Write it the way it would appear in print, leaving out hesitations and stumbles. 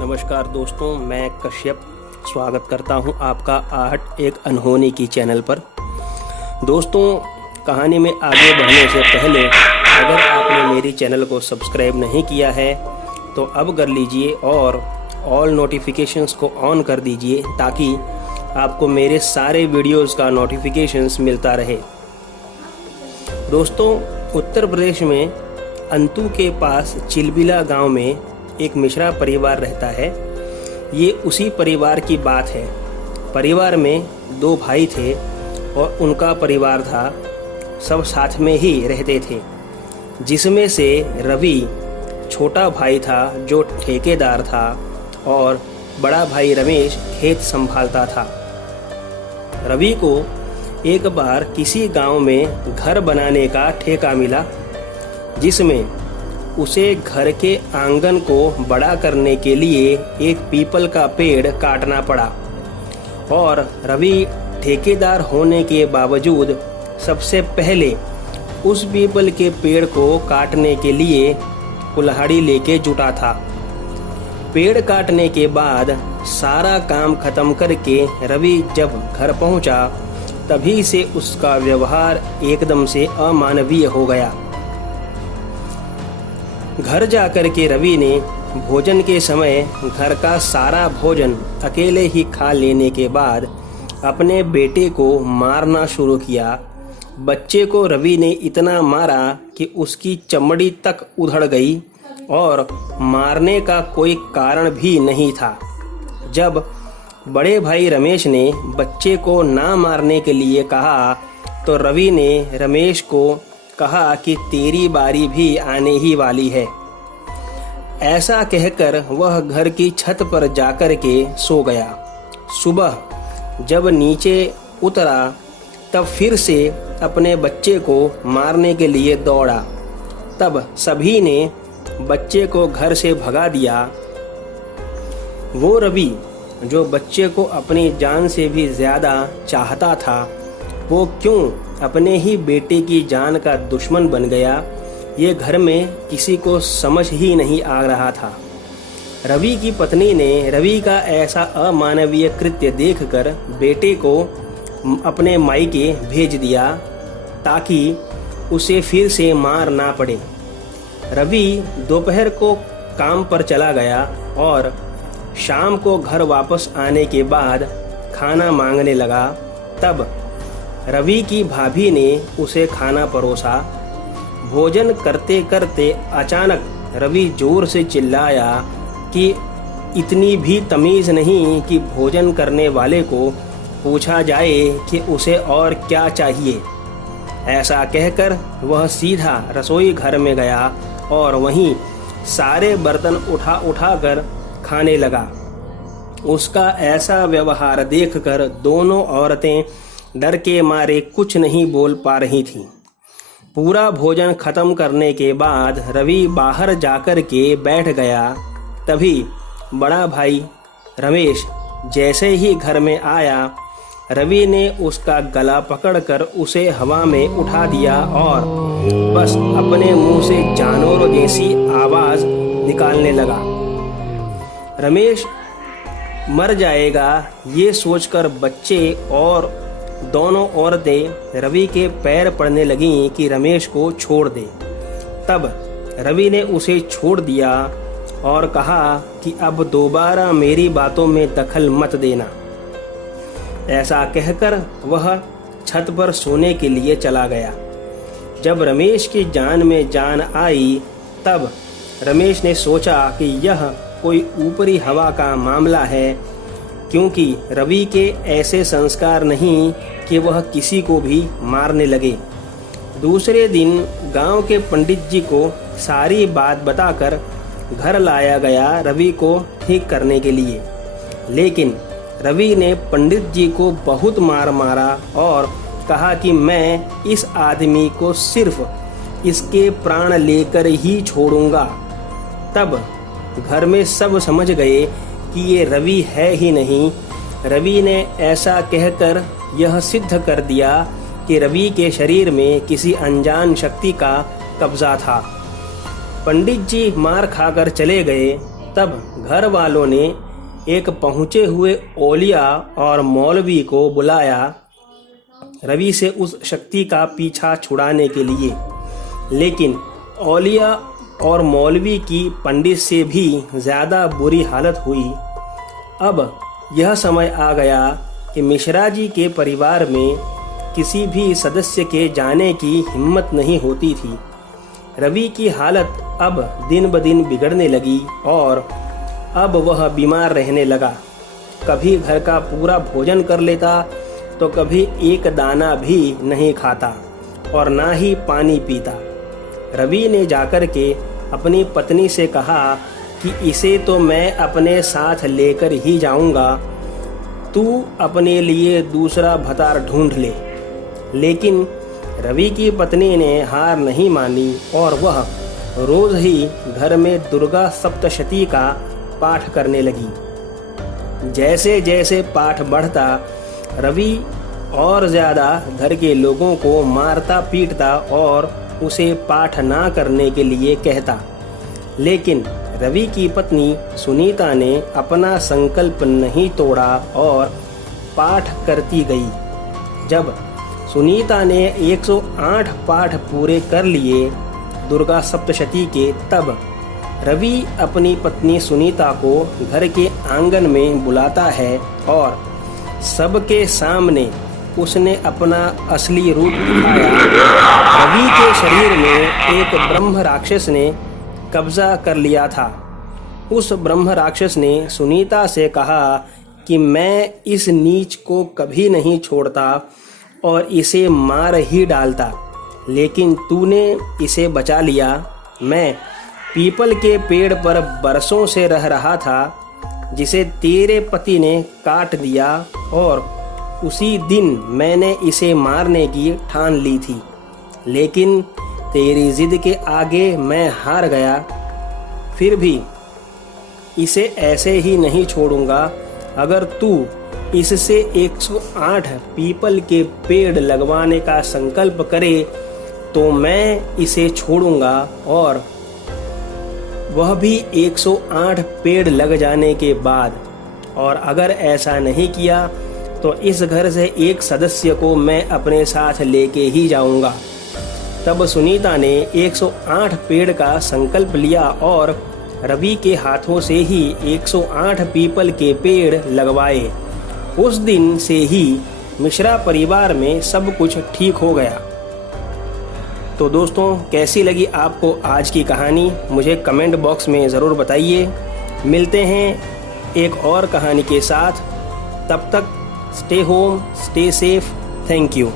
नमस्कार दोस्तों, मैं कश्यप स्वागत करता हूं आपका आहट एक अनहोनी की चैनल पर। दोस्तों, कहानी में आगे बढ़ने से पहले अगर आपने मेरी चैनल को सब्सक्राइब नहीं किया है तो अब कर लीजिए और ऑल नोटिफिकेशंस को ऑन कर दीजिए ताकि आपको मेरे सारे वीडियोस का नोटिफिकेशंस मिलता रहे। दोस्तों, उत्तर प्रदेश में अंतु के पास चिलबिला गांव में एक मिश्रा परिवार रहता है। ये उसी परिवार की बात है। परिवार में 2 भाई थे और उनका परिवार था, सब साथ में ही रहते थे, जिसमें से रवि छोटा भाई था जो ठेकेदार था और बड़ा भाई रमेश खेत संभालता था। रवि को एक बार किसी गांव में घर बनाने का ठेका मिला, जिसमें उसे घर के आंगन को बड़ा करने के लिए एक पीपल का पेड़ काटना पड़ा और रवि ठेकेदार होने के बावजूद सबसे पहले उस पीपल के पेड़ को काटने के लिए कुल्हाड़ी लेके जुटा था। पेड़ काटने के बाद सारा काम खत्म करके रवि जब घर पहुंचा तभी से उसका व्यवहार एकदम से अमानवीय हो गया। घर जाकर के रवि ने भोजन के समय घर का सारा भोजन अकेले ही खा लेने के बाद अपने बेटे को मारना शुरू किया। बच्चे को रवि ने इतना मारा कि उसकी चमड़ी तक उधड़ गई और मारने का कोई कारण भी नहीं था। जब बड़े भाई रमेश ने बच्चे को ना मारने के लिए कहा तो रवि ने रमेश को कहा कि तेरी बारी भी आने ही वाली है। ऐसा कहकर वह घर की छत पर जाकर के सो गया। सुबह जब नीचे उतरा तब फिर से अपने बच्चे को मारने के लिए दौड़ा। तब सभी ने बच्चे को घर से भगा दिया। वो रवि जो बच्चे को अपनी जान से भी ज्यादा चाहता था, वो क्यों अपने ही बेटे की जान का दुश्मन बन गया, ये घर में किसी को समझ ही नहीं आ रहा था। रवि की पत्नी ने रवि का ऐसा अमानवीय कृत्य देखकर बेटे को अपने मायके भेज दिया ताकि उसे फिर से मार ना पड़े। रवि दोपहर को काम पर चला गया और शाम को घर वापस आने के बाद खाना मांगने लगा। तब रवि की भाभी ने उसे खाना परोसा। भोजन करते करते अचानक रवि जोर से चिल्लाया कि इतनी भी तमीज नहीं कि भोजन करने वाले को पूछा जाए कि उसे और क्या चाहिए। ऐसा कहकर वह सीधा रसोई घर में गया और वहीं सारे बर्तन उठा कर खाने लगा। उसका ऐसा व्यवहार देखकर दोनों औरतें डर के मारे कुछ नहीं बोल पा रही थीं। पूरा भोजन खत्म करने के बाद रवि बाहर जाकर के बैठ गया। तभी बड़ा भाई रमेश जैसे ही घर में आया, रवि ने उसका गला पकड़कर उसे हवा में उठा दिया और बस अपने मुंह से जानवरों जैसी आवाज निकालने लगा। रमेश मर जाएगा ये सोचकर बच्चे और दोनों औरतें रवि के पैर पड़ने लगीं कि रमेश को छोड़ दे। तब रवि ने उसे छोड़ दिया और कहा कि अब दोबारा मेरी बातों में दखल मत देना। ऐसा कहकर वह छत पर सोने के लिए चला गया। जब रमेश की जान में जान आई तब रमेश ने सोचा कि यह कोई ऊपरी हवा का मामला है, क्योंकि रवि के ऐसे संस्कार नहीं कि वह किसी को भी मारने लगे। दूसरे दिन गांव के पंडित जी को सारी बात बताकर घर लाया गया रवि को ठीक करने के लिए। लेकिन रवि ने पंडित जी को बहुत मार मारा और कहा कि मैं इस आदमी को सिर्फ इसके प्राण लेकर ही छोड़ूंगा। तब घर में सब समझ गए कि ये रवि है ही नहीं। रवि ने ऐसा कहकर यह सिद्ध कर दिया कि रवि के शरीर में किसी अनजान शक्ति का कब्जा था। पंडित जी मार खाकर चले गए तब घर वालों ने एक पहुँचे हुए औलिया और मौलवी को बुलाया रवि से उस शक्ति का पीछा छुड़ाने के लिए। लेकिन औलिया और मौलवी की पंडित से भी ज़्यादा बुरी हालत हुई। अब यह समय आ गया कि मिश्रा जी के परिवार में किसी भी सदस्य के जाने की हिम्मत नहीं होती थी। रवि की हालत अब दिन ब दिन बिगड़ने लगी और अब वह बीमार रहने लगा। कभी घर का पूरा भोजन कर लेता तो कभी एक दाना भी नहीं खाता और ना ही पानी पीता। रवि ने जाकर के अपनी पत्नी से कहा कि इसे तो मैं अपने साथ लेकर ही जाऊंगा, तू अपने लिए दूसरा भतार ढूंढ ले। लेकिन रवि की पत्नी ने हार नहीं मानी और वह रोज ही घर में दुर्गा सप्तशती का पाठ करने लगी। जैसे जैसे पाठ बढ़ता, रवि और ज़्यादा घर के लोगों को मारता पीटता और उसे पाठ ना करने के लिए कहता। लेकिन रवि की पत्नी सुनीता ने अपना संकल्प नहीं तोड़ा और पाठ करती गई। जब सुनीता ने 108 पाठ पूरे कर लिए दुर्गा सप्तशती के, तब रवि अपनी पत्नी सुनीता को घर के आंगन में बुलाता है और सबके सामने उसने अपना असली रूप दिखाया। रवि के शरीर में एक ब्रह्म राक्षस ने कब्जा कर लिया था। उस ब्रह्म राक्षस ने सुनीता से कहा कि मैं इस नीच को कभी नहीं छोड़ता और इसे मार ही डालता, लेकिन तूने इसे बचा लिया। मैं पीपल के पेड़ पर बरसों से रह रहा था, जिसे तेरे पति ने काट दिया, और उसी दिन मैंने इसे मारने की ठान ली थी। लेकिन तेरी जिद के आगे मैं हार गया। फिर भी इसे ऐसे ही नहीं छोड़ूंगा। अगर तू इससे 108 पीपल के पेड़ लगवाने का संकल्प करे तो मैं इसे छोड़ूंगा, और वह भी 108 पेड़ लग जाने के बाद। और अगर ऐसा नहीं किया तो इस घर से एक सदस्य को मैं अपने साथ लेके ही जाऊंगा। तब सुनीता ने 108 पेड़ का संकल्प लिया और रवि के हाथों से ही 108 पीपल के पेड़ लगवाए। उस दिन से ही मिश्रा परिवार में सब कुछ ठीक हो गया। तो दोस्तों, कैसी लगी आपको आज की कहानी, मुझे कमेंट बॉक्स में ज़रूर बताइए। मिलते हैं एक और कहानी के साथ। तब तक stay home, stay safe. Thank you.